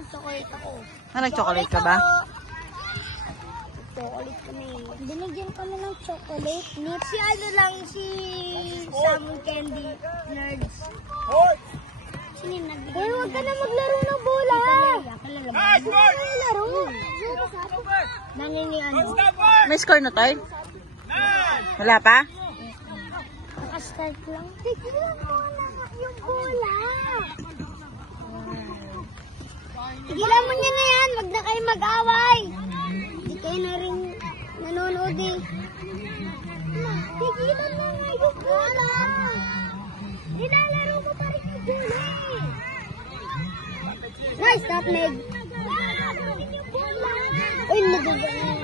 nag-chocolate ako. Nag-chocolate ka ba? Chocolate kami. Binigyan kami ng chocolate. Si ano lang, si Sam Candy Nerds. Sino yung nagbigay? Hoy, huwag ka na maglaro ng bola! Nice work! Laro! Nangingi ano? May score na tayo? Wala pa? Naka-start lang. Tignan mo na yung bola! Tigilan mo niya na yan! Wag na kayo mag-away! Hindi kayo na rin nanonood eh. Tigilan mo nga yung bola! Nilalaro mo pa rin yung bola eh! Nice, stop, Meg! Uy, nagagano.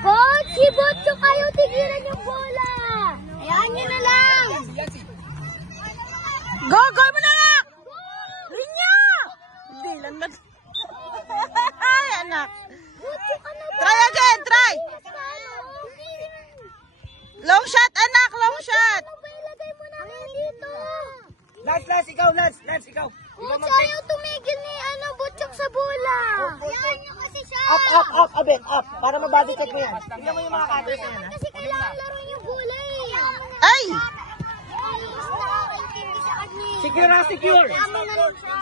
Coach, si Botcho kayo, tigilan yung bola! Hayaan nyo na lang! Go! Go mo na anak! Rinya! Hindi lang na. Ay, anak. Botcho ka na ba? Try again, try! Long shot, anak! Long shot! Ilagay mo na dito! Lance, ikaw, Lance, ikaw. Coach, ayaw tumigil ni Botchok sa bola! Hayaan nyo kasi siya! Up, abet, up. Para mabadikat mo yan. Tingnan mo yung mga kadres na yan, ha? Kasi kailangan laruin yung bola eh! Ay! Nakakaintindi sa kanya eh. Secure. Kami na lang siya.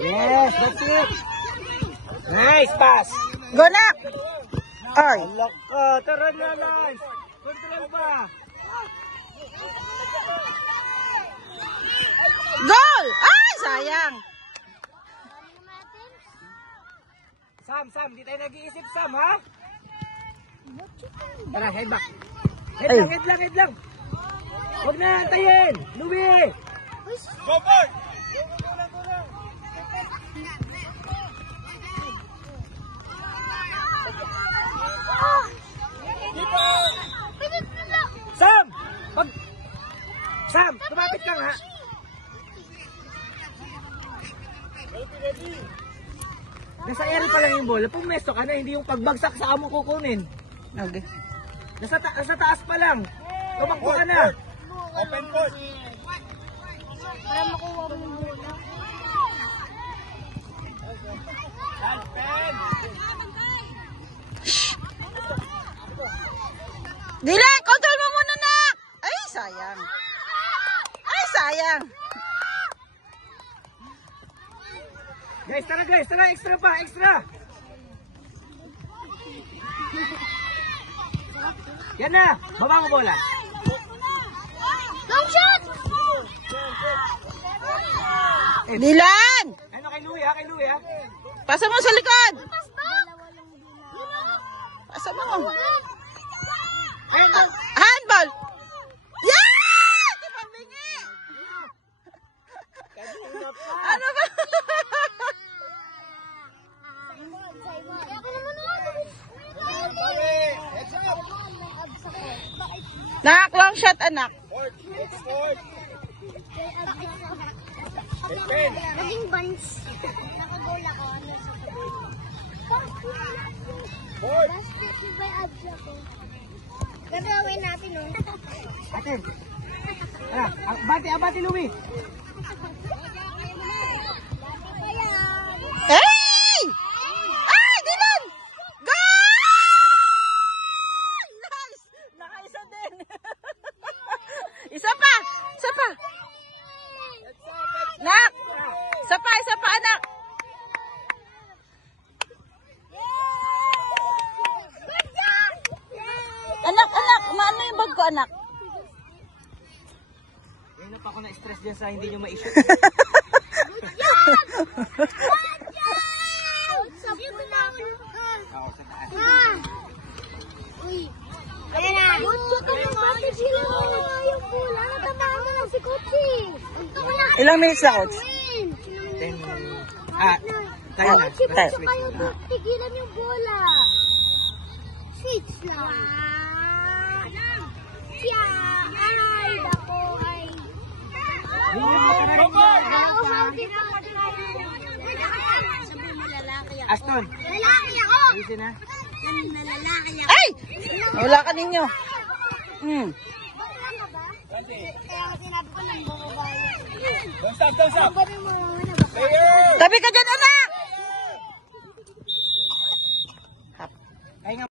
Yes, that's it. Nice pass. Go, nak! Ay! Alak ka. Tara na, Lance. Control ba? Goal! Ay, sayang! Sam, di tayo nag-iisip, Sam, ha? Tara, head back. Ay. Head lang. Huwag na antayin. Louie. Go, boy! Sam, tumapit ka nga. Nasa area pa lang yung bola. Pumesto ka na, hindi yung pagbagsak sa amo kukunin. Okay. Nasa taas pa lang. Tumakbo ka na. Open court. Para makuha mo yung bola. Dila, control mo muna, nak! Ay, sayang. Ay, sayang. Guys, tara, extra pa, extra. Yan na, baba mo bola. Long shot! Dilan! Ano kay Louie ha? Pasa mo sa likod! Pass ba? Pasa mo. Ayun, Handball! Yeah! Kapambingi! Ano ba? Nak, long shot, anak. Naging bunch. Nakagol ako. Basket by abs ako. Gagawin natin, no? atin. Abati Louie. Hey! Ay, Dilan! Go! Nice! Nakaisa din. Isa pa! Nak! Isa pa, anak! Anak! Maano yung bag ko, anak? Ngayon na pa ako na-stress dyan sa hindi nyo ma-issue. Sabi mo na ako. Uy. Ayan na. Butso ka ng bakit sila mo na yung pula. Natamaan mo lang si Kotsi. Ilang minutes na, coach? 10. Tayo na. Kotsi, butso kayo. Tigilan yung bola. Switch lang. Siya. Ay, dako. Ay. Aston. Lalaki ako. Listen na. Lalaki ako. Ay! Wala ka ninyo. Kaya sinabi ko nang bumabaya. Thumbs up, thumbs up. Ano ba yung mga ano ba? Tabi ka dyan, anak!